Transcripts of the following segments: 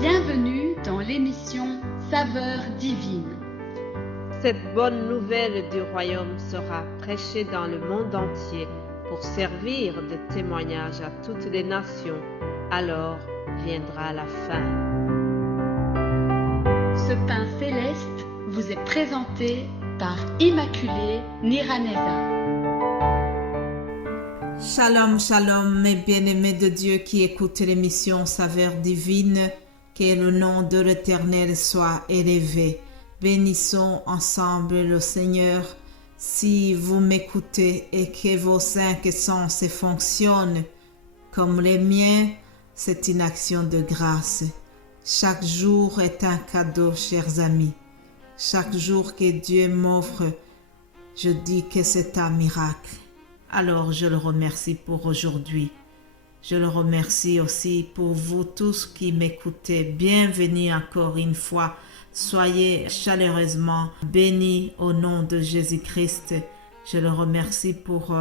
Bienvenue dans l'émission Saveurs divines. Cette bonne nouvelle du royaume sera prêchée dans le monde entier pour servir de témoignage à toutes les nations. Alors viendra la fin. Ce pain céleste vous est présenté par Immaculée Niraneza. Shalom, shalom, mes bien-aimés de Dieu qui écoutent l'émission Saveurs divines, que le nom de l'Éternel soit élevé. Bénissons ensemble le Seigneur. Si vous m'écoutez et que vos cinq sens fonctionnent comme les miens, c'est une action de grâce. Chaque jour est un cadeau, chers amis. Chaque jour que Dieu m'offre, je dis que c'est un miracle. Alors je le remercie pour aujourd'hui. Je le remercie aussi pour vous tous qui m'écoutez. Bienvenue encore une fois. Soyez chaleureusement bénis au nom de Jésus-Christ. Je le remercie pour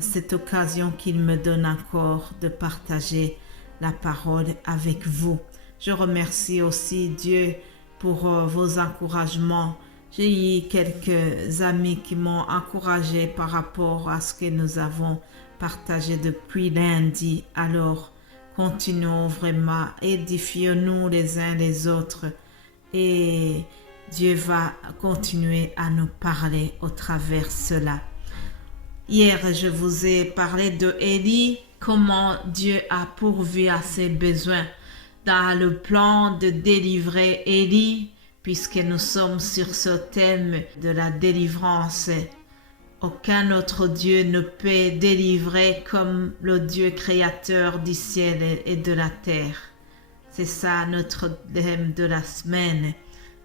cette occasion qu'il me donne encore de partager la parole avec vous. Je remercie aussi Dieu pour vos encouragements. J'ai eu quelques amis qui m'ont encouragé par rapport à ce que nous avons partagé depuis lundi. Alors, continuons vraiment, édifions-nous les uns les autres et Dieu va continuer à nous parler au travers cela. Hier, je vous ai parlé de Élie, comment Dieu a pourvu à ses besoins dans le plan de délivrer Élie. Puisque nous sommes sur ce thème de la délivrance, aucun autre Dieu ne peut délivrer comme le Dieu créateur du ciel et de la terre. C'est ça notre thème de la semaine.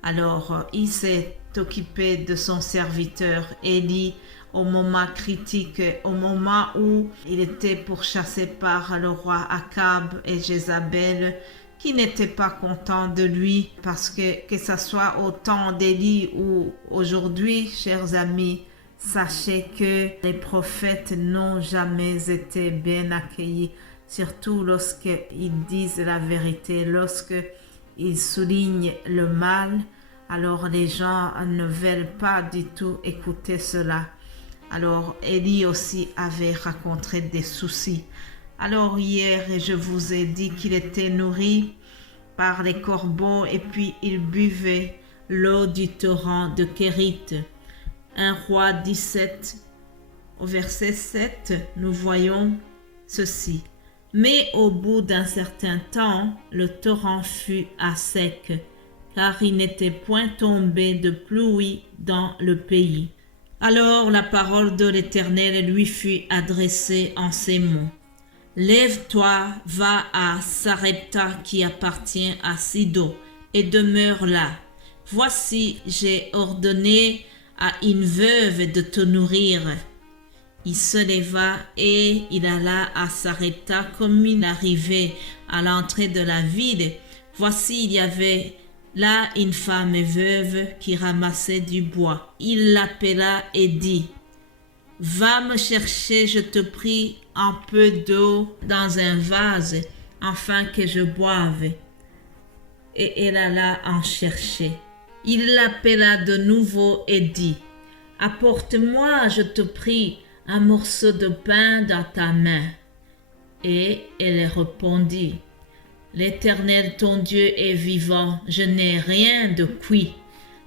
Alors, il s'est occupé de son serviteur Élie au moment critique, au moment où il était pourchassé par le roi Akab et Jézabel, qui n'était pas content de lui, parce que ce soit au temps d'Élie ou aujourd'hui, chers amis, sachez que les prophètes n'ont jamais été bien accueillis, surtout lorsqu'ils disent la vérité, lorsqu'ils soulignent le mal, alors les gens ne veulent pas du tout écouter cela. Alors Élie aussi avait rencontré des soucis. Alors hier, je vous ai dit qu'il était nourri par les corbeaux et puis il buvait l'eau du torrent de Kérith. 1 Roi 17, au verset 7, nous voyons ceci. Mais au bout d'un certain temps, le torrent fut à sec, car il n'était point tombé de pluie dans le pays. Alors la parole de l'Éternel lui fut adressée en ces mots. Lève-toi, va à Sarepta qui appartient à Sidon et demeure là. Voici, j'ai ordonné à une veuve de te nourrir. Il se leva et il alla à Sarepta. Comme il arrivait à l'entrée de la ville, voici, il y avait là une femme veuve qui ramassait du bois. Il l'appela et dit, « Va me chercher, je te prie, un peu d'eau dans un vase, afin que je boive. » Et elle alla en chercher. Il l'appela de nouveau et dit, « Apporte-moi, je te prie, un morceau de pain dans ta main. » Et elle répondit, « L'Éternel ton Dieu est vivant, je n'ai rien de cuit.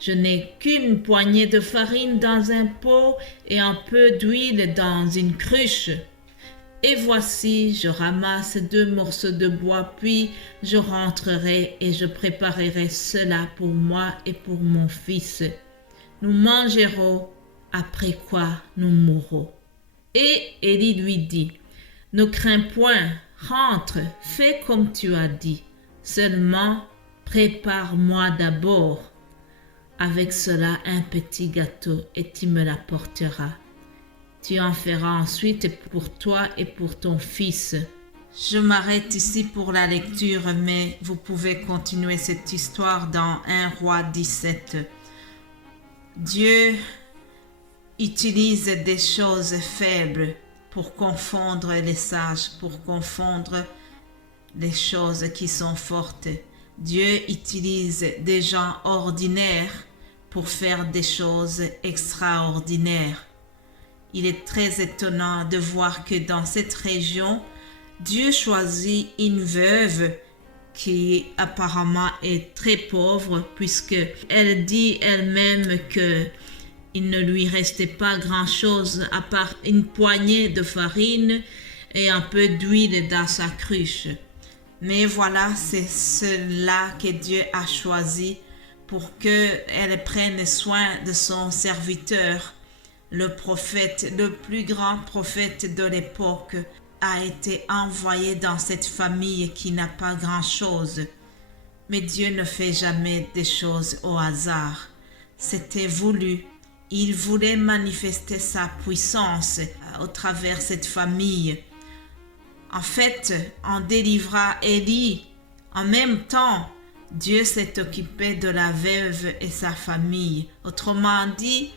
Je n'ai qu'une poignée de farine dans un pot et un peu d'huile dans une cruche. Et voici, je ramasse 2 morceaux de bois, puis je rentrerai et je préparerai cela pour moi et pour mon fils. Nous mangerons, après quoi nous mourrons. » Et Élie lui dit, « Ne crains point, rentre, fais comme tu as dit. Seulement, prépare-moi d'abord avec cela un petit gâteau et tu me l'apporteras. Tu en feras ensuite pour toi et pour ton fils. » Je m'arrête ici pour la lecture, mais vous pouvez continuer cette histoire dans 1 Roi 17. Dieu utilise des choses faibles pour confondre les sages, pour confondre les choses qui sont fortes. Dieu utilise des gens ordinaires pour faire des choses extraordinaires. Il est très étonnant de voir que dans cette région, Dieu choisit une veuve qui apparemment est très pauvre, puisque elle dit elle-même que il ne lui restait pas grand-chose à part une poignée de farine et un peu d'huile dans sa cruche. Mais voilà, c'est cela que Dieu a choisi pour qu'elle prenne soin de son serviteur. Le prophète, le plus grand prophète de l'époque, a été envoyé dans cette famille qui n'a pas grand-chose. Mais Dieu ne fait jamais des choses au hasard. C'était voulu. Il voulait manifester sa puissance au travers de cette famille. En fait, on délivra Élie. En même temps, Dieu s'est occupé de la veuve et sa famille. Autrement dit,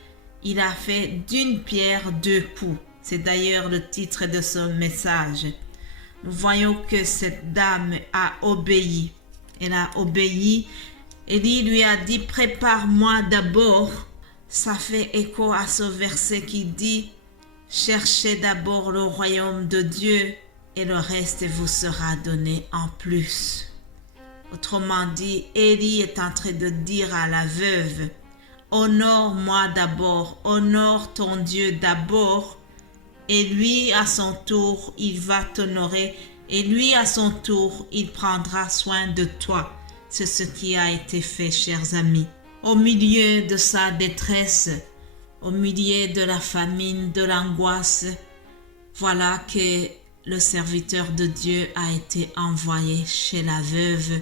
il a fait d'une pierre deux coups. C'est d'ailleurs le titre de ce message. Nous voyons que cette dame a obéi. Elle a obéi. Élie lui a dit, prépare-moi d'abord. Ça fait écho à ce verset qui dit, cherchez d'abord le royaume de Dieu et le reste vous sera donné en plus. Autrement dit, Élie est en train de dire à la veuve, honore-moi d'abord, honore ton Dieu d'abord, et lui à son tour, il va t'honorer, et lui à son tour, il prendra soin de toi. C'est ce qui a été fait, chers amis. Au milieu de sa détresse, au milieu de la famine, de l'angoisse, voilà que le serviteur de Dieu a été envoyé chez la veuve.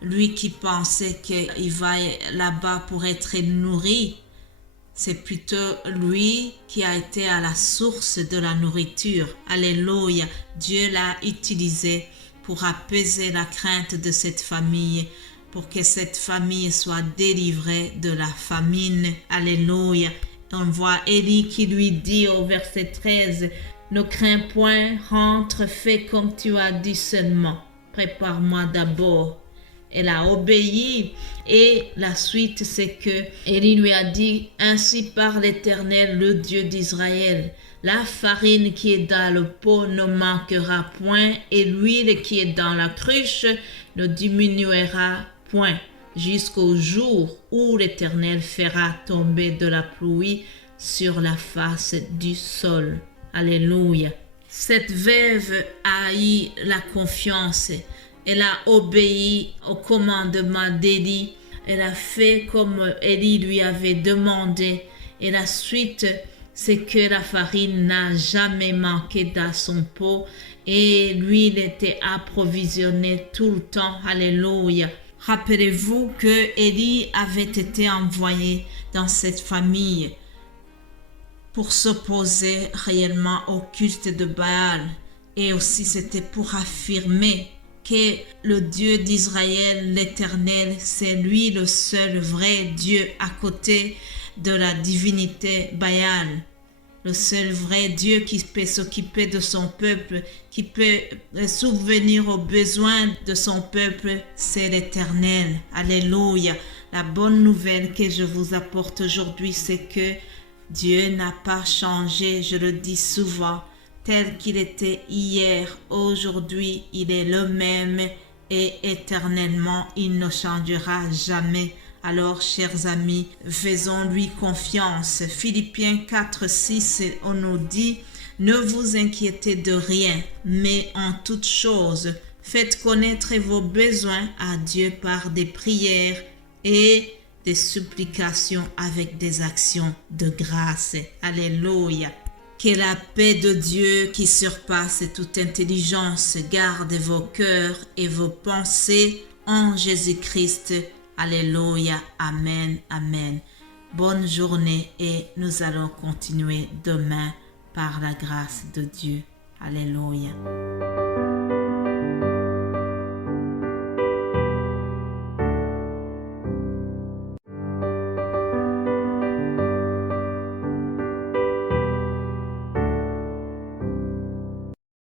Lui qui pensait qu'il va là-bas pour être nourri, c'est plutôt lui qui a été à la source de la nourriture. Alléluia, Dieu l'a utilisé pour apaiser la crainte de cette famille, pour que cette famille soit délivrée de la famine. Alléluia. On voit Élie qui lui dit au verset 13, « Ne crains point, rentre, fais comme tu as dit seulement. Prépare-moi d'abord. » Elle a obéi et la suite c'est que Élie lui a dit, « Ainsi parle l'Éternel, le Dieu d'Israël. La farine qui est dans le pot ne manquera point et l'huile qui est dans la cruche ne diminuera point jusqu'au jour où l'Éternel fera tomber de la pluie sur la face du sol. » Alléluia. Cette veuve a eu la confiance. Elle a obéi au commandement d'Élie. Elle a fait comme Élie lui avait demandé. Et la suite, c'est que la farine n'a jamais manqué dans son pot et l'huile était approvisionnée tout le temps. Alléluia. Rappelez-vous que Élie avait été envoyé dans cette famille pour s'opposer réellement au culte de Baal. Et aussi c'était pour affirmer que le Dieu d'Israël, l'Éternel, c'est lui le seul vrai Dieu à côté de la divinité Baal. Le seul vrai Dieu qui peut s'occuper de son peuple, qui peut subvenir aux besoins de son peuple, c'est l'Éternel. Alléluia. La bonne nouvelle que je vous apporte aujourd'hui, c'est que Dieu n'a pas changé, je le dis souvent, tel qu'il était hier, aujourd'hui, il est le même et éternellement, il ne changera jamais. Alors, chers amis, faisons-lui confiance. Philippiens 4, 6, on nous dit, « Ne vous inquiétez de rien, mais en toutes choses, faites connaître vos besoins à Dieu par des prières et des supplications avec des actions de grâce. » Alléluia. Que la paix de Dieu qui surpasse toute intelligence garde vos cœurs et vos pensées en Jésus-Christ. Alléluia. Amen. Amen. Bonne journée et nous allons continuer demain par la grâce de Dieu. Alléluia.